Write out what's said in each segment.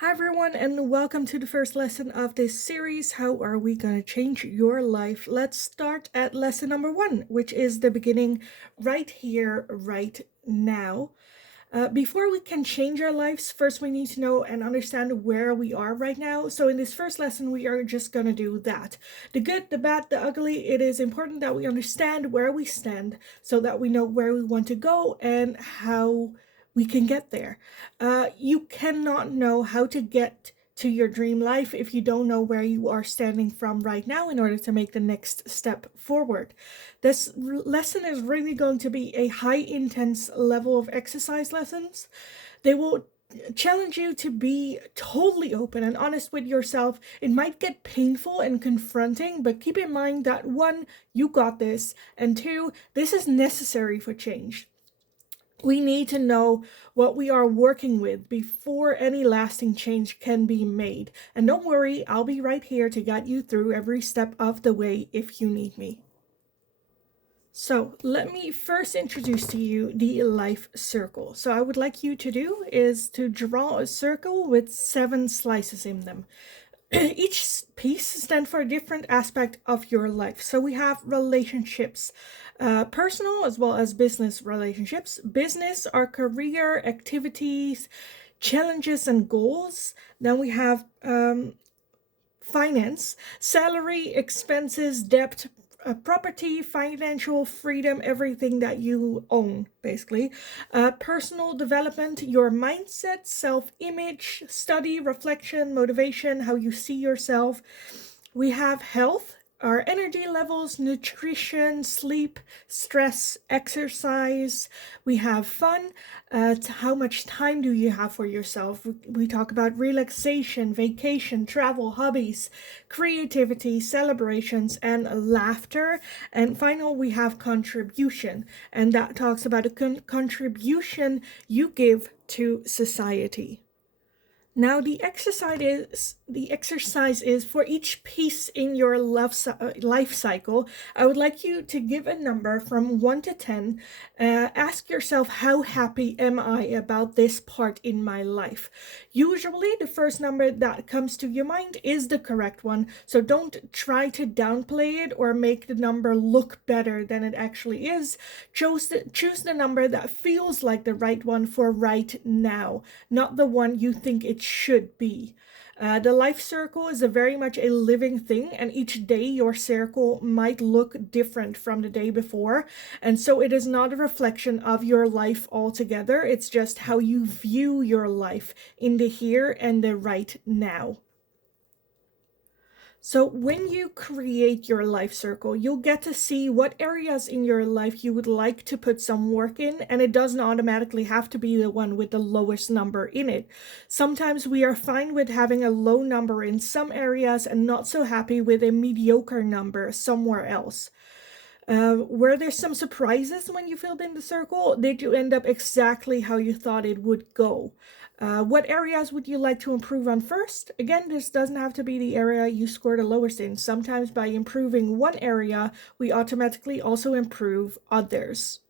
Hi everyone, and welcome to the first lesson of this series. How are we going to change your life? Let's start at lesson number 1, which is the beginning right here, right now. Before we can change our lives, first we need to know and understand where we are right now. So in this first lesson, we are just going to do that. The good, the bad, the ugly. It is important that we understand where we stand so that we know where we want to go and how we can get there. You cannot know how to get to your dream life if you don't know where you are standing from right now in order to make the next step forward. This lesson is really going to be a high intense level of exercise lessons. They will challenge you to be totally open and honest with yourself. It might get painful and confronting, but keep in mind that 1, you got this, and 2, this is necessary for change. We need to know what we are working with before any lasting change can be made. And don't worry, I'll be right here to guide you through every step of the way if you need me. So let me first introduce to you the life circle. So I would like you to do is to draw a circle with 7 slices in them. Each piece stands for a different aspect of your life. So we have relationships, personal as well as business relationships. Business are career, activities, challenges, and goals. Then we have finance, salary, expenses, debt, property, financial freedom, everything that you own, basically. Personal development, your mindset, self-image, study, reflection, motivation, how you see yourself. We have health, our energy levels, nutrition, sleep, stress, exercise. We have fun. How much time do you have for yourself? We talk about relaxation, vacation, travel, hobbies, creativity, celebrations, and laughter. And final, we have contribution. And that talks about a contribution you give to society. Now the exercise is for each piece in your life cycle. I would like you to give a number from 1 to 10. Ask yourself, how happy am I about this part in my life? Usually the first number that comes to your mind is the correct one, so don't try to downplay it or make the number look better than it actually is. Choose the number that feels like the right one for right now, not the one you think it should be. The life circle is very much a living thing, and each day your circle might look different from the day before. And so it is not a reflection of your life altogether. It's just how you view your life in the here and the right now. So when you create your life circle, you'll get to see what areas in your life you would like to put some work in, and it doesn't automatically have to be the one with the lowest number in it. Sometimes we are fine with having a low number in some areas and not so happy with a mediocre number somewhere else. Were there some surprises when you filled in the circle? Did you end up exactly how you thought it would go? What areas would you like to improve on first? Again, this doesn't have to be the area you scored the lowest in. Sometimes by improving one area, we automatically also improve others.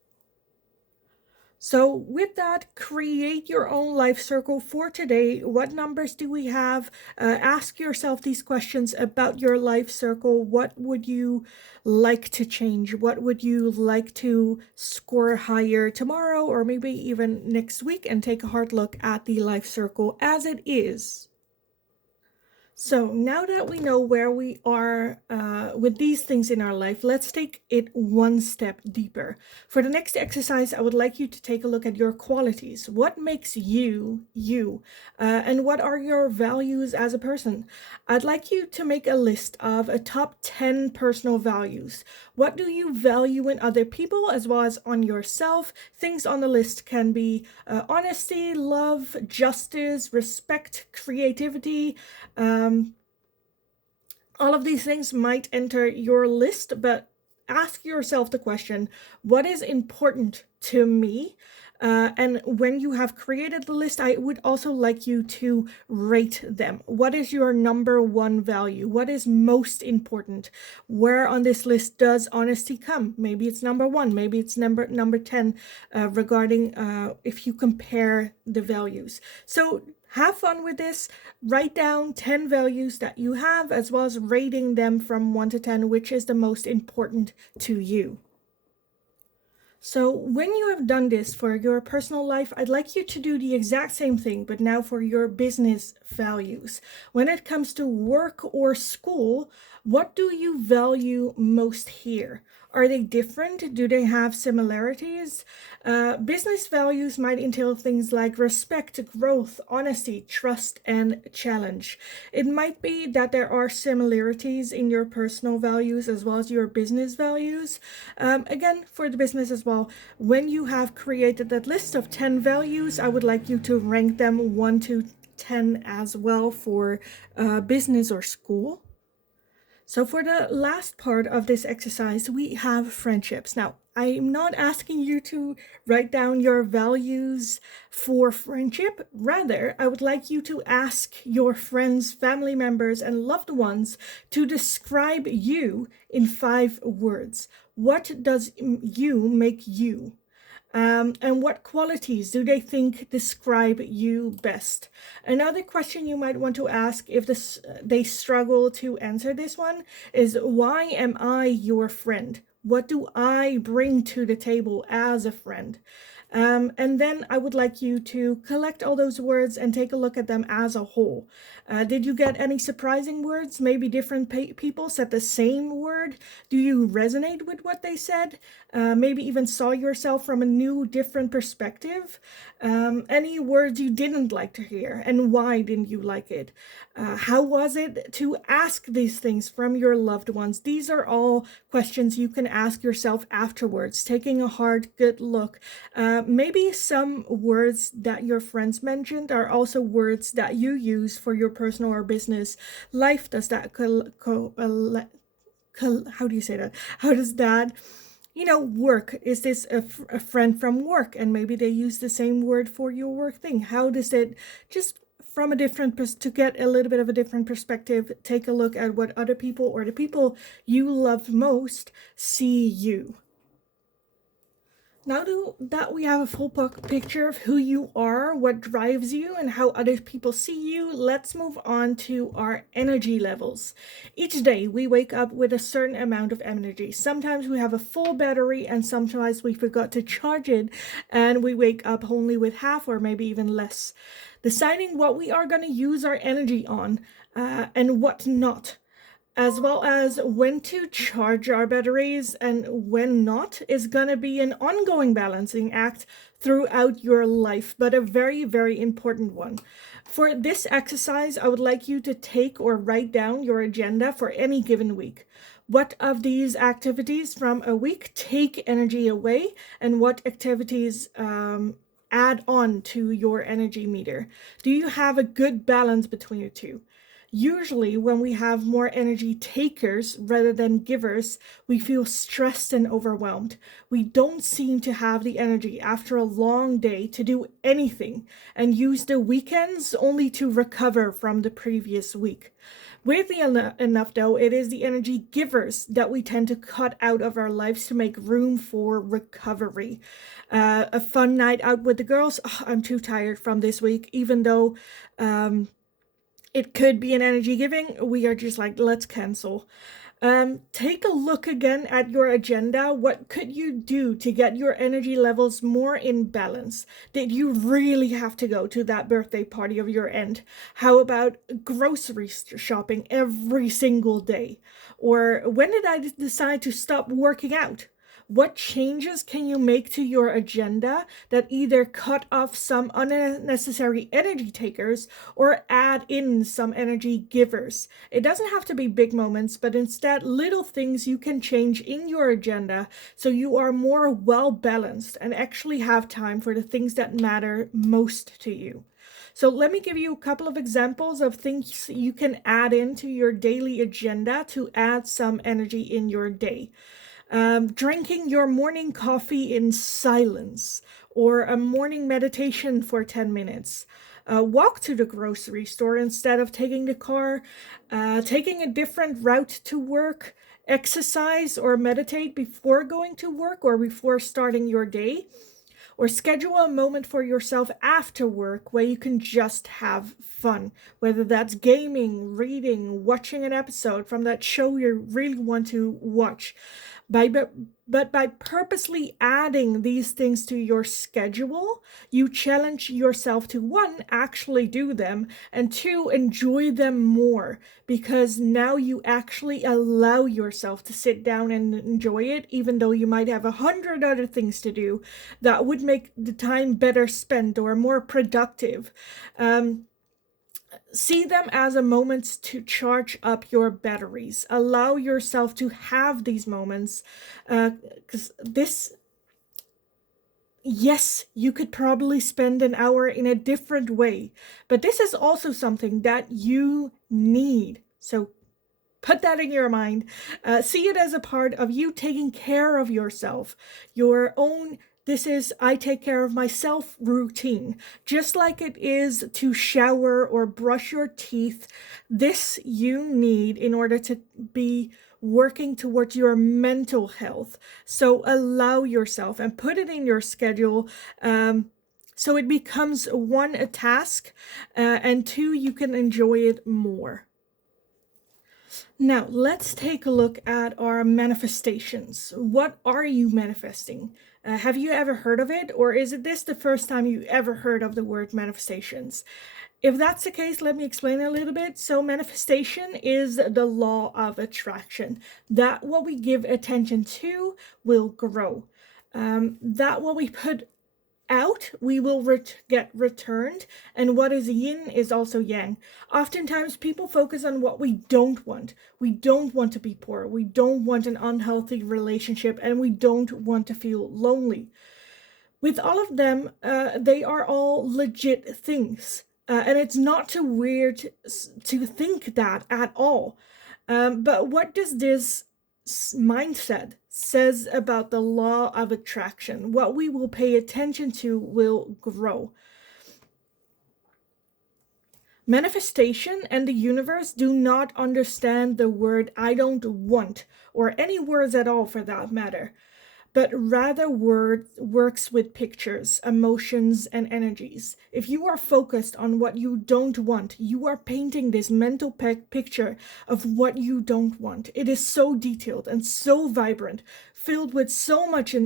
So with that, create your own life circle for today. What numbers do we have? Ask yourself these questions about your life circle. What would you like to change? What would you like to score higher tomorrow or maybe even next week? And take a hard look at the life circle as it is. So now that we know where we are with these things in our life, let's take it one step deeper. For the next exercise, I would like you to take a look at your qualities. What makes you, you? And what are your values as a person? I'd like you to make a list of a top 10 personal values. What do you value in other people as well as on yourself? Things on the list can be honesty, love, justice, respect, creativity. All of these things might enter your list, but ask yourself the question, what is important to me? And when you have created the list, I would also like you to rate them. What is your number one value? What is most important? Where on this list does honesty come? Maybe it's number 1, maybe it's number 10 regarding if you compare the values. So Have fun with this. Write down 10 values that you have, as well as rating them from 1 to 10, which is the most important to you. So when you have done this for your personal life, I'd like you to do the exact same thing, but now for your business values. When it comes to work or school, what do you value most here? Are they different? Do they have similarities? Business values might entail things like respect, growth, honesty, trust, and challenge. It might be that there are similarities in your personal values as well as your business values. Again, for the business as well, when you have created that list of 10 values, I would like you to rank them 1 to 10 as well for business or school. So for the last part of this exercise, we have friendships. Now, I'm not asking you to write down your values for friendship. Rather, I would like you to ask your friends, family members, and loved ones to describe you in 5 words. What does you make you? And what qualities do they think describe you best? Another question you might want to ask if they struggle to answer this one is, why am I your friend? What do I bring to the table as a friend? And then I would like you to collect all those words and take a look at them as a whole. Did you get any surprising words? Maybe different people said the same word. Do you resonate with what they said? Maybe even saw yourself from a new, different perspective? Any words you didn't like to hear, and why didn't you like it? How was it to ask these things from your loved ones? These are all questions you can ask yourself afterwards, taking a hard, good look. Maybe some words that your friends mentioned are also words that you use for your personal or business life. Does that how do you say that? How does that, work? Is this a friend from work, and maybe they use the same word for your work thing? How does it, just from a different to get a little bit of a different perspective, take a look at what other people or the people you love most see you? Now that we have a full picture of who you are, what drives you, and how other people see you, let's move on to our energy levels. Each day we wake up with a certain amount of energy. Sometimes we have a full battery, and sometimes we forgot to charge it and we wake up only with half or maybe even less. Deciding what we are going to use our energy on and what not, as well as when to charge our batteries and when not, is going to be an ongoing balancing act throughout your life, but a very, very important one. For this exercise, I would like you to take or write down your agenda for any given week. What of these activities from a week take energy away, and what activities add on to your energy meter? Do you have a good balance between the two? Usually, when we have more energy takers rather than givers, we feel stressed and overwhelmed. We don't seem to have the energy after a long day to do anything, and use the weekends only to recover from the previous week. Weirdly enough, though, it is the energy givers that we tend to cut out of our lives to make room for recovery. A fun night out with the girls, I'm too tired from this week, even though it could be an energy giving, we are just like, let's cancel. Take a look again at your agenda. What could you do to get your energy levels more in balance? Did you really have to go to that birthday party of your end? How about grocery shopping every single day? Or when did I decide to stop working out? What changes can you make to your agenda that either cut off some unnecessary energy takers or add in some energy givers? It doesn't have to be big moments, but instead little things you can change in your agenda so you are more well balanced and actually have time for the things that matter most to you. So let me give you a couple of examples of things you can add into your daily agenda to add some energy in your day. Drinking your morning coffee in silence, or a morning meditation for 10 minutes. Walk to the grocery store instead of taking the car, taking a different route to work, exercise or meditate before going to work or before starting your day. or schedule a moment for yourself after work where you can just have fun, whether that's gaming, reading, watching an episode from that show you really want to watch. But by purposely adding these things to your schedule, you challenge yourself to one, actually do them, and two, enjoy them more, because now you actually allow yourself to sit down and enjoy it, even though you might have 100 other things to do that would make the time better spent or more productive. See them as a moment to charge up your batteries. Allow yourself to have these moments, because yes, you could probably spend an hour in a different way, but this is also something that you need. So put that in your mind. See it as a part of you taking care of yourself, your own. This is I take care of myself routine, just like it is to shower or brush your teeth. This you need in order to be working towards your mental health. So allow yourself and put it in your schedule. So it becomes one, a task, and two, you can enjoy it more. Now, let's take a look at our manifestations. What are you manifesting? Have you ever heard of it, or is it this the first time you ever heard of the word manifestations? If that's the case, let me explain a little bit. So manifestation is the law of attraction. That what we give attention to will grow. That what we put out, we will get returned, and what is yin is also yang. Oftentimes people focus on what we don't want. We don't want to be poor, we don't want an unhealthy relationship, and we don't want to feel lonely. With all of them, they are all legit things, and it's not too weird to think that at all. But what does this mindset says about the law of attraction? What we will pay attention to will grow. Manifestation and the universe do not understand the word I don't want, or any words at all for that matter, but rather works with pictures, emotions, and energies. If you are focused on what you don't want, you are painting this mental picture of what you don't want. It is so detailed and so vibrant, filled with so much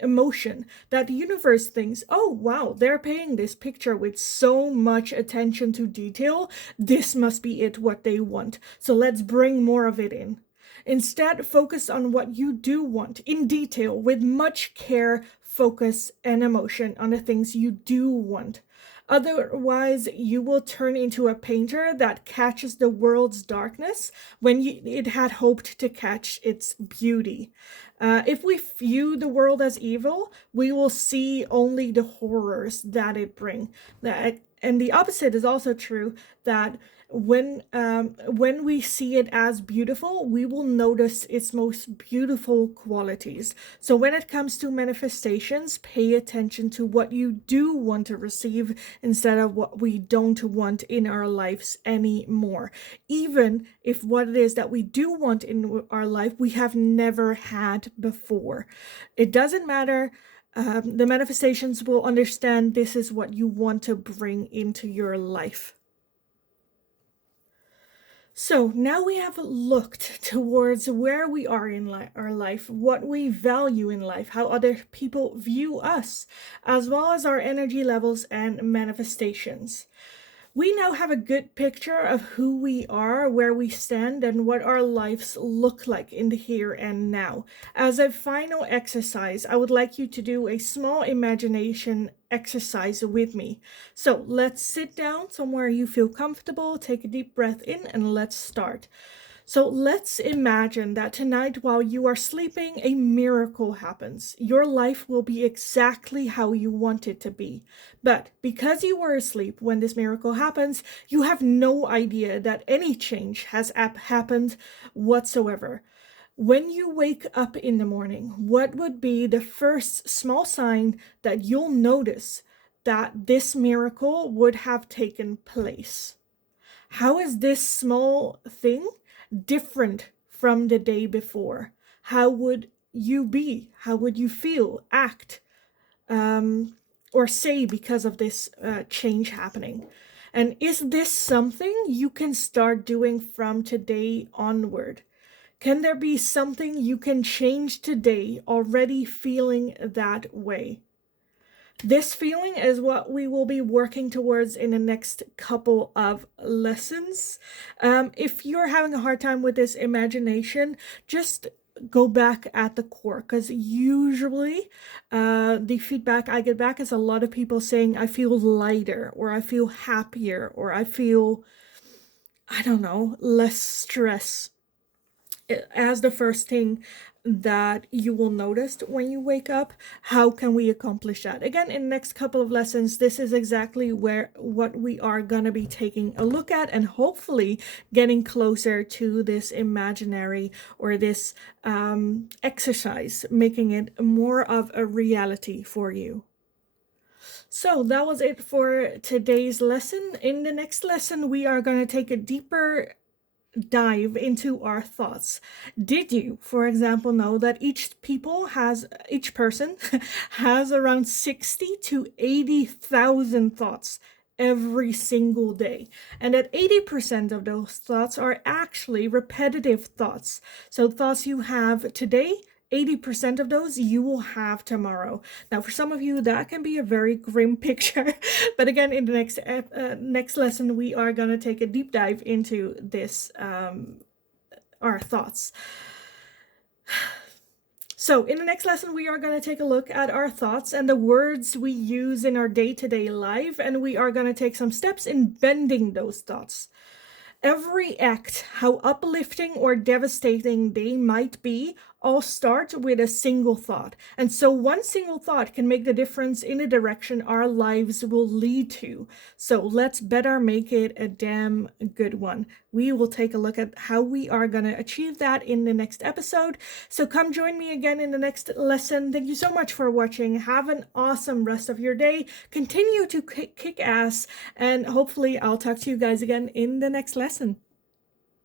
emotion, that the universe thinks, oh wow, they're painting this picture with so much attention to detail. This must be it, what they want. So let's bring more of it in. Instead, focus on what you do want in detail with much care, focus, and emotion on the things you do want. Otherwise, you will turn into a painter that catches the world's darkness when it had hoped to catch its beauty. If we view the world as evil, we will see only the horrors that it brings. And the opposite is also true, that when we see it as beautiful, we will notice its most beautiful qualities. So when it comes to manifestations, pay attention to what you do want to receive instead of what we don't want in our lives anymore. Even if what it is that we do want in our life, we have never had before. It doesn't matter. The manifestations will understand this is what you want to bring into your life. So now we have looked towards where we are in our life, what we value in life, how other people view us, as well as our energy levels and manifestations. We now have a good picture of who we are, where we stand, and what our lives look like in the here and now. As a final exercise, I would like you to do a small imagination exercise with me. So let's sit down somewhere you feel comfortable, take a deep breath in, and let's start. So let's imagine that tonight while you are sleeping, a miracle happens. Your life will be exactly how you want it to be. But because you were asleep when this miracle happens, you have no idea that any change has happened whatsoever. When you wake up in the morning, what would be the first small sign that you'll notice that this miracle would have taken place? How is this small thing different from the day before? How would you be? How would you feel, act? or say because of this change happening? And is this something you can start doing from today onward? Can there be something you can change today already feeling that way? This feeling is what we will be working towards in the next couple of lessons. If you're having a hard time with this imagination, just go back at the core, because usually the feedback I get back is a lot of people saying I feel lighter, or I feel happier, or I feel, I don't know, less stress as the first thing that you will notice when you wake up. How can we accomplish that? Again, in the next couple of lessons, this is exactly what we are going to be taking a look at, and hopefully getting closer to this imaginary, or this exercise, making it more of a reality for you. So that was it for today's lesson. In the next lesson, we are going to take a deeper dive into our thoughts. Did you, for example, know that each person has around 60 to 80,000 thoughts every single day, and that 80% of those thoughts are actually repetitive thoughts? So thoughts you have today, 80% of those you will have tomorrow. Now, for some of you, that can be a very grim picture. But again, in the next lesson, we are going to take a deep dive into this, our thoughts. So in the next lesson, we are going to take a look at our thoughts and the words we use in our day-to-day life, and we are going to take some steps in bending those thoughts. Every act, how uplifting or devastating they might be, all start with a single thought. And so one single thought can make the difference in the direction our lives will lead to. So let's better make it a damn good one. We will take a look at how we are going to achieve that in the next episode. So come join me again in the next lesson. Thank you so much for watching. Have an awesome rest of your day. Continue to kick ass, and hopefully I'll talk to you guys again in the next lesson.